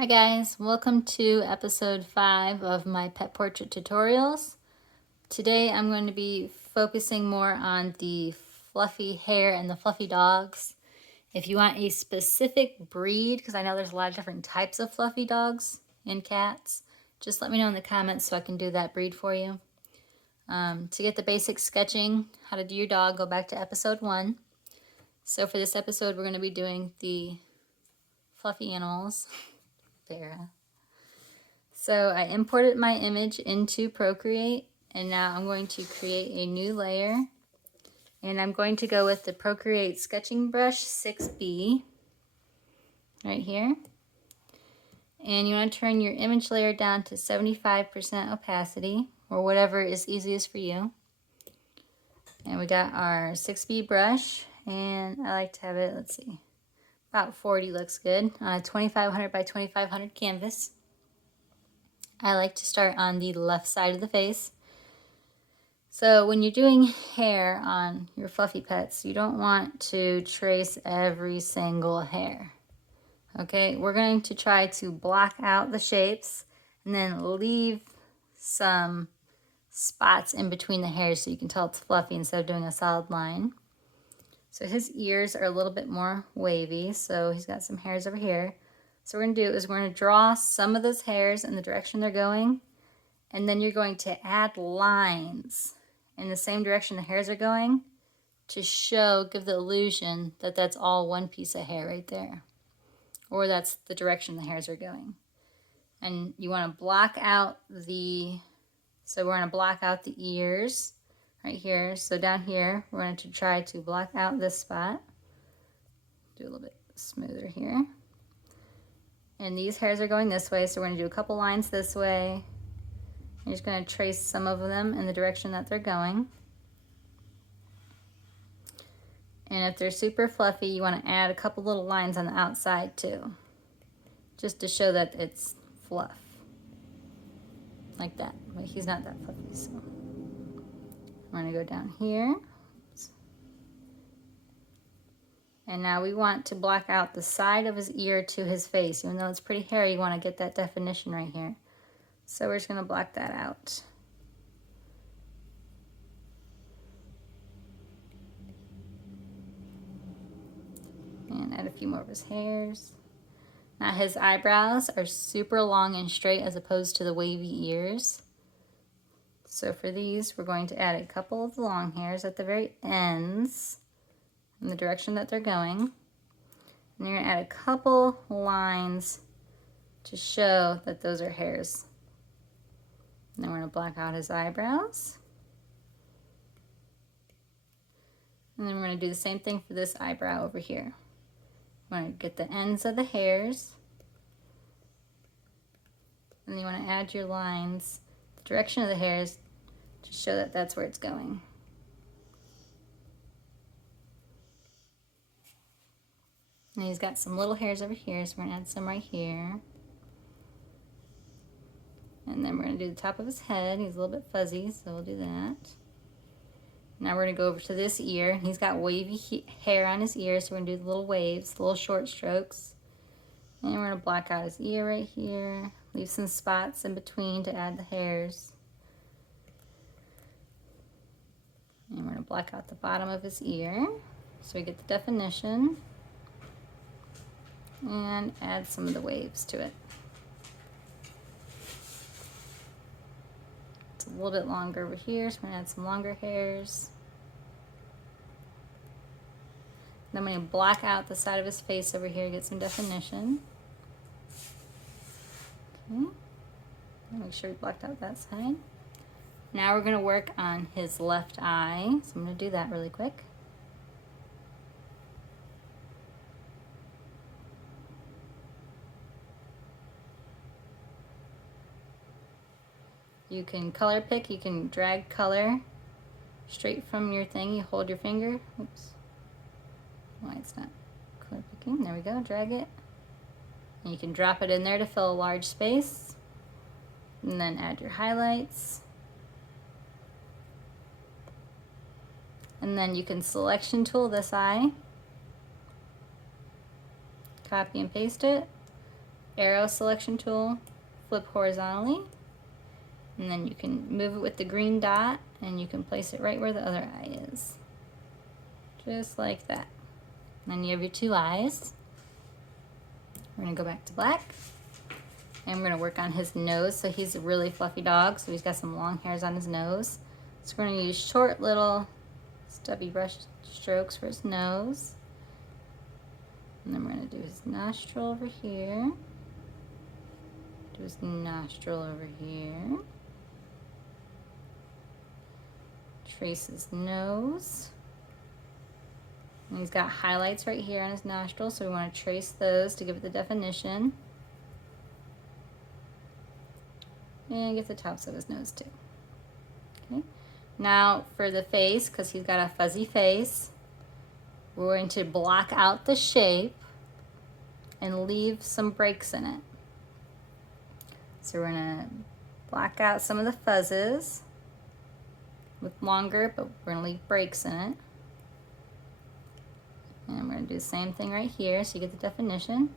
Hi guys, welcome to episode 5 of my pet portrait tutorials. Today I'm going to be focusing more on the fluffy hair and the fluffy dogs. If you want a specific breed, because I know there's a lot of different types of fluffy dogs and cats, just let me know in the comments so I can do that breed for you. To get the basic sketching, how to do your dog, go back to episode 1. So for this episode we're going to be doing the fluffy animals. There. So I imported my image into Procreate, and now I'm going to create a new layer. And I'm going to go with the Procreate sketching brush 6B right here. And you want to turn your image layer down to 75% opacity, or whatever is easiest for you. And we got our 6B brush, and I like to have it, let's see, about 40 looks good on a 2500 by 2500 canvas. I like to start on the left side of the face. So when you're doing hair on your fluffy pets, you don't want to trace every single hair. Okay, we're going to try to block out the shapes and then leave some spots in between the hairs so you can tell it's fluffy instead of doing a solid line. So his ears are a little bit more wavy, so he's got some hairs over here. So what we're going to do is we're going to draw some of those hairs in the direction they're going, and then you're going to add lines in the same direction the hairs are going to give the illusion that that's all one piece of hair right there, or that's the direction the hairs are going. And you want to block out so we're going to block out the ears right here. So down here we're going to try to block out this spot, do a little bit smoother here. And these hairs are going this way, so we're going to do a couple lines this way. You're just going to trace some of them in the direction that they're going. And if they're super fluffy, you want to add a couple little lines on the outside too, just to show that it's fluff. Like that. But he's not that fluffy, so I'm going to go down here. Oops. And now we want to block out the side of his ear to his face. Even though it's pretty hairy, you want to get that definition right here. So we're just going to block that out. And add a few more of his hairs. Now his eyebrows are super long and straight as opposed to the wavy ears. So for these, we're going to add a couple of long hairs at the very ends in the direction that they're going. And you're going to add a couple lines to show that those are hairs. And then we're going to black out his eyebrows. And then we're going to do the same thing for this eyebrow over here. You want to get the ends of the hairs. And you want to add your lines, the direction of the hairs, to show that that's where it's going. And he's got some little hairs over here, so we're going to add some right here. And then we're going to do the top of his head. He's a little bit fuzzy, so we'll do that. Now we're going to go over to this ear. He's got wavy hair on his ear, so we're going to do the little waves, the little short strokes. And we're going to block out his ear right here. Leave some spots in between to add the hairs. And we're going to block out the bottom of his ear so we get the definition. And add some of the waves to it. It's a little bit longer over here, so I'm going to add some longer hairs. Then I'm going to block out the side of his face over here to get some definition. Okay. Make sure we blocked out that side. Now we're going to work on his left eye, so I'm going to do that really quick. You can color pick, you can drag color straight from your thing. You hold your finger. Oops. Why it's not color picking. There we go, drag it. And you can drop it in there to fill a large space. And then add your highlights. And then you can selection tool this eye. Copy and paste it. arrow selection tool, flip horizontally, and then you can move it with the green dot, and you can place it right where the other eye is. Just like that. And then you have your two eyes. We're gonna go back to black. And we're gonna work on his nose. So he's a really fluffy dog, so he's got some long hairs on his nose. So we're gonna use short little stubby brush strokes for his nose. And then we're gonna do his nostril over here. Do his nostril over here. Trace his nose. And he's got highlights right here on his nostril, so we want to trace those to give it the definition. And get the tops of his nose too. Okay. Now for the face, because he's got a fuzzy face, we're going to block out the shape and leave some breaks in it. So we're going to block out some of the fuzzes with longer, but we're going to leave breaks in it. And we're going to do the same thing right here so you get the definition.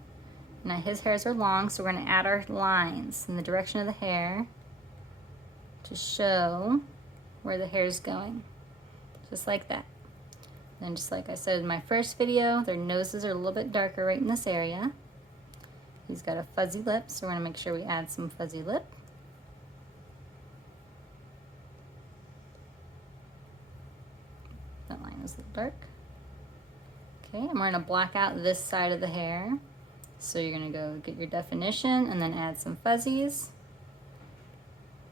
Now his hairs are long, so we're going to add our lines in the direction of the hair to show where the hair is going. Just like that. And just like I said in my first video, their noses are a little bit darker right in this area. He's got a fuzzy lip, so we're going to make sure we add some fuzzy lip. That line was a little dark. Okay, and we're going to block out this side of the hair. So you're going to go get your definition and then add some fuzzies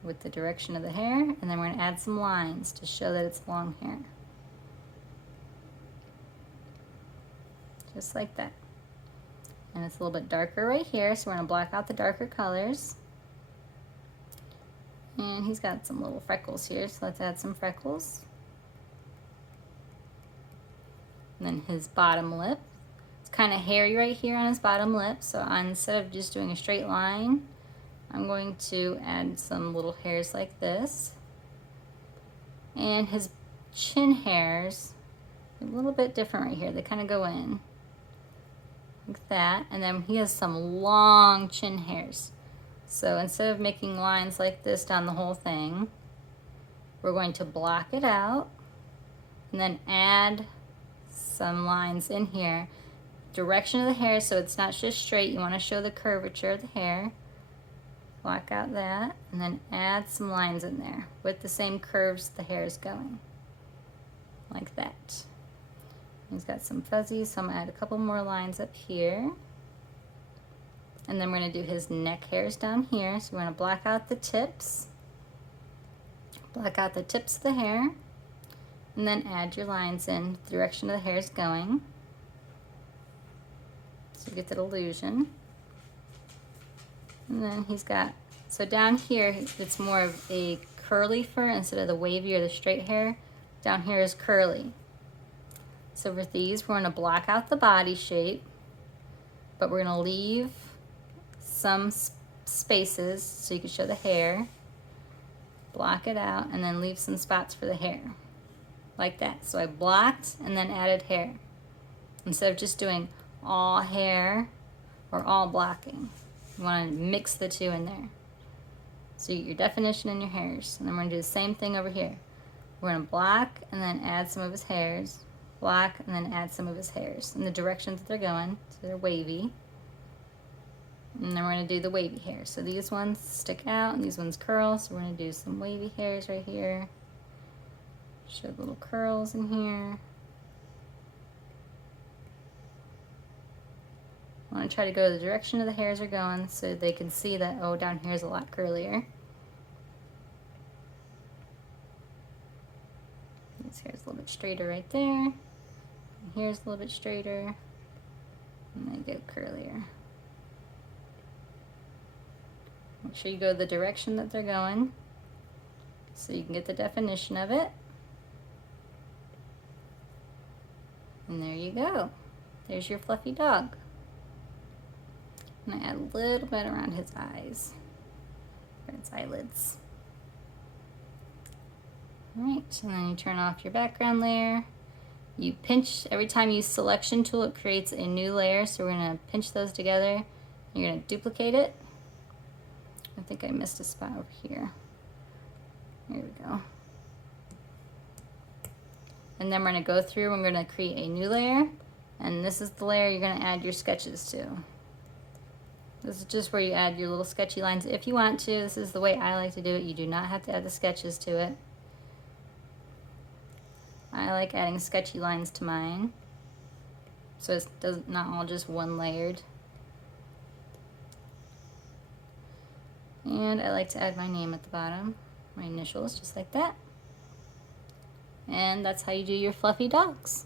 with the direction of the hair, and then we're going to add some lines to show that it's long hair. Just like that. And it's a little bit darker right here, so we're going to block out the darker colors. And he's got some little freckles here, so let's add some freckles. And then his bottom lip. It's kind of hairy right here on his bottom lip, so instead of just doing a straight line, I'm going to add some little hairs like this. And his chin hairs are a little bit different right here. They kind of go in like that, and then he has some long chin hairs. So instead of making lines like this down the whole thing, we're going to block it out and then add some lines in here. Direction of the hair, so it's not just straight. You want to show the curvature of the hair. Block out that, and then add some lines in there with the same curves the hair is going. Like that. He's got some fuzzies, so I'm going to add a couple more lines up here. And then we're going to do his neck hairs down here. So we're going to block out the tips. Block out the tips of the hair. And then add your lines in the direction of the hair is going. So you get that illusion. And then he's got, so down here, it's more of a curly fur instead of the wavy or the straight hair. Down here is curly. So for these, we're going to block out the body shape, but we're going to leave some spaces so you can show the hair. Block it out, and then leave some spots for the hair. Like that. So I blocked and then added hair. Instead of just doing all hair or all blocking. You want to mix the two in there. So you get your definition and your hairs. And then we're going to do the same thing over here. We're going to block and then add some of his hairs. Block and then add some of his hairs in the directions that they're going. So they're wavy. And then we're going to do the wavy hair. So these ones stick out and these ones curl. So we're going to do some wavy hairs right here. Show little curls in here. I want to try to go the direction of the hairs are going so they can see that, oh, down here is a lot curlier. This hair's a little bit straighter right there. And here's a little bit straighter. And they get curlier. Make sure you go the direction that they're going so you can get the definition of it. And there you go. There's your fluffy dog. And I add a little bit around his eyes, or his eyelids. Alright, and then you turn off your background layer. You pinch, every time you use selection tool, it creates a new layer, so we're going to pinch those together You're going to duplicate it. I think I missed a spot over here. Here we go. And then we're going to go through and we're going to create a new layer. And this is the layer you're going to add your sketches to. This is just where you add your little sketchy lines if you want to. This is the way I like to do it. You do not have to add the sketches to it. I like adding sketchy lines to mine, so it's not all just one layered. And I like to add my name at the bottom, my initials, just like that. And that's how you do your fluffy dogs.